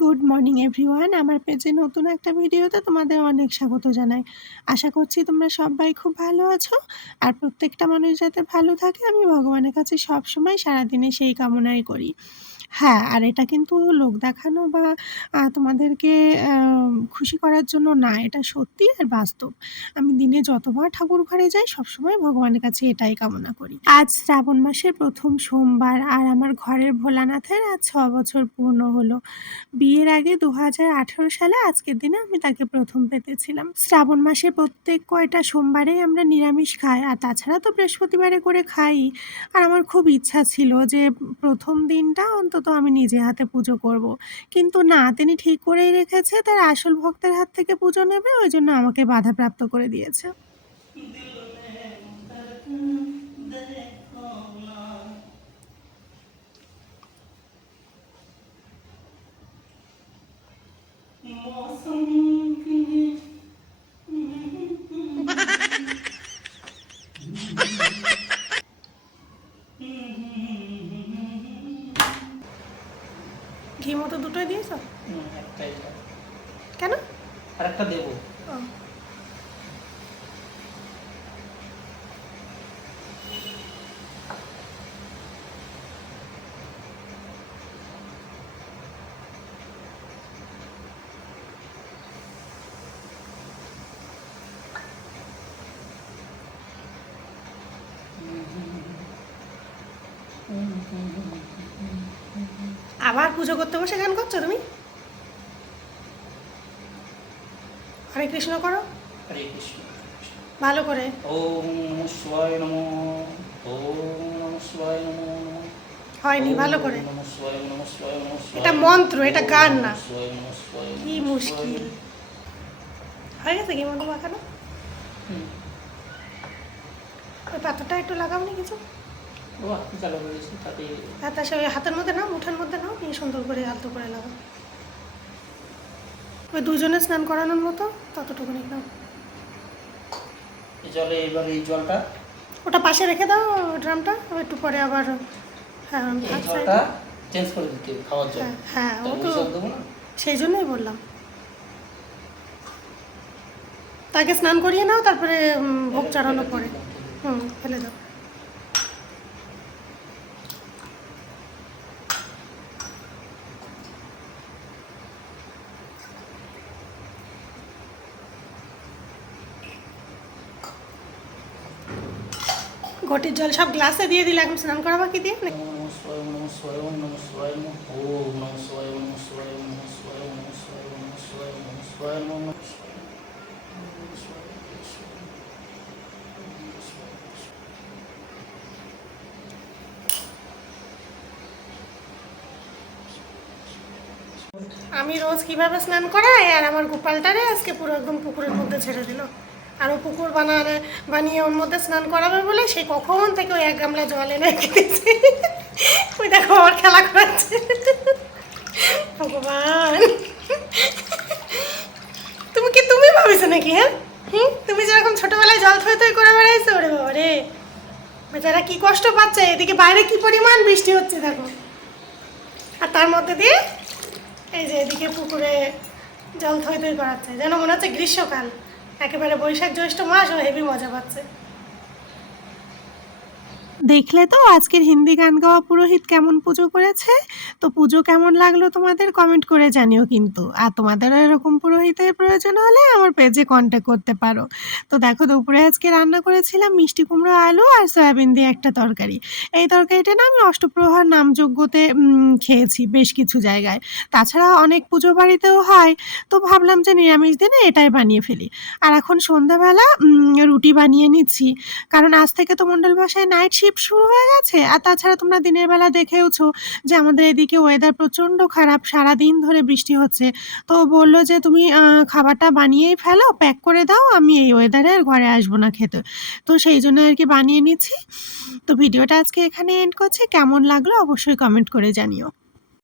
Good morning everyone আমার পেজে নতুন একটা ভিডিওতে তোমাদের অনেক স্বাগত জানাই। আশা করছি তোমরা সবাই খুব ভালো আছো। আর প্রত্যেকটা মানুষ যাতে ভালো থাকে, আমি ভগবানের কাছে সব সবসময় সারাদিনে সেই কামনাই করি। হ্যাঁ আর এটা কিন্তু লোক দেখানো বা তোমাদেরকে খুশি করার জন্য না, এটা সত্যি আর বাস্তব। আমি দিনে যতবার ঠাকুর ঘরে যাই, সবসময় ভগবানের কাছে এটাই কামনা করি। আজ শ্রাবণ মাসের প্রথম সোমবার আর আমার ঘরের ভোলানাথের আজ ছ বছর পূর্ণ হলো। বিয়ের আগে দু হাজার আঠারো সালে আজকের দিনে আমি তাকে প্রথম পেতেছিলাম। শ্রাবণ মাসের প্রত্যেক কয়টা সোমবারেই আমরা নিরামিষ খাই, আর তাছাড়া তো বৃহস্পতিবারে করে খাই। আর আমার খুব ইচ্ছা ছিল যে, প্রথম দিনটা অন্তত আমি নিজে হাতে পুজো করব। কিন্তু না, তিনি ঠিক করেই রেখেছে, তার আসল ভক্তের হাত থেকে পুজো নেবে, ওই জন্য আমাকে বাধাপ্রাপ্ত করে দিয়েছে ঘি মতো দুটোই দিয়েছ? হুম, একটাই। কেন? আর একটা দেবো। ও। আবার পুজো করতে বসে গান করছ তুমি? হরে কৃষ্ণ করো। হরে কৃষ্ণ ভালো করে। ওম নমঃ শিবায় নমঃ ওম শিবায় নমঃ। হয়নি ভালো করে। এটা মন্ত্র, এটা গান না। কি মুশকিল। হয়ে গেছে কি মতো মাখানো। ওই পাথরটা একটু লাগাওনি কিছু। ও আপনি চালু করেছি তাতে? আর তার সাথে ওই হাতের মধ্যে না মুঠের মধ্যে নাও সুন্দর করে আলতো করে লাগাও। ওই দুজনে স্নান করানোর মতো ততটুকুনি নাও জলে এবার এই জলটা? ওটা পাশে রেখে দাও ড্রামটা একটু পরে আবার হ্যাঁ জলটা চেঞ্জ করে দিতে খাওয়ার জল হ্যাঁ হ্যাঁ ও তো সেই জন্যই বললাম। তাকে স্নান করিয়ে নাও তারপরে ভোগ চড়ানোর পরে। হুম ফেলে দাও। ঘটির জল সব গ্লাসে দিয়ে দিলে এখন স্নান করা বাকি দিয়ে? আমি রোজ কীভাবে স্নান করাই? আর আমার গোপালটারে আজকে পুরো একদম পুকুরের মধ্যে ছেড়ে দিল। আর ও পুকুর বানালে, বানিয়ে ওর মধ্যে স্নান করাবে বলে সেই কখন থেকে ওই এক গামলা জল এনে ওই দেখো আমার খেলা করাচ্ছে। ভগবান। তুমি কি তুমি ভাবিছো নাকি হ্যাঁ? হুম? তুমি যেরকম ছোটবেলায় জল থই থই করে বেড়াইছো, ওরে বাবা রে বেচারা কি কষ্ট পাচ্ছে, এদিকে বাইরে কি পরিমাণ বৃষ্টি হচ্ছে দেখো। আর তার মধ্যে দিয়ে এই যে এদিকে পুকুরে জল থই থই করাচ্ছে, যেন মনে হচ্ছে গ্রীষ্মকাল। একেবারে বৈশাখ জ্যৈষ্ঠ মাস ও হেভি মজা পাচ্ছে। দেখলে তো আজকের হিন্দি গান গাওয়া পুরোহিত কেমন পুজো করেছে? তো পুজো কেমন লাগল তোমাদের? কমেন্ট করে জানিও কিন্তু। আর তোমাদেরও এরকম পুরোহিতের প্রয়োজন হলে আমার পেজে কন্ট্যাক্ট করতে পারো। তো দেখো দুপুরে আজকে রান্না করেছিলাম মিষ্টি কুমড়ো আলু আর সয়াবিন দিয়ে একটা তরকারি। এই তরকারিটা না আমি অষ্টপ্রহর নামযজ্ঞতে উম, খেয়েছি বেশ কিছু জায়গায়। তাছাড়া অনেক পুজো বাড়িতেও হয়। তো ভাবলাম যে নিরামিষ দিনে এটাই বানিয়ে ফেলি। আর এখন সন্ধ্যাবেলা রুটি বানিয়ে নিচ্ছি। কারণ আজ থেকে তো মণ্ডল বাসায় নাইট শিফট শুরু হয়ে গেছে? আর তাছাড়া তোমরা দিনের বেলা দেখেওছো যে আমাদের এদিকে ওয়েদার প্রচণ্ড খারাপ সারা দিন ধরে বৃষ্টি হচ্ছে। তো বলল যে তুমি খাবারটা বানিয়েই ফেলো প্যাক করে দাও, আমি এই ওয়েদারে আর ঘরে আসব না খেতে। তো সেই জন্য আর কি বানিয়ে নিচ্ছি। তো ভিডিওটা আজকে এখানে এন্ড করছি। কেমন লাগল অবশ্যই কমেন্ট করে জানিও।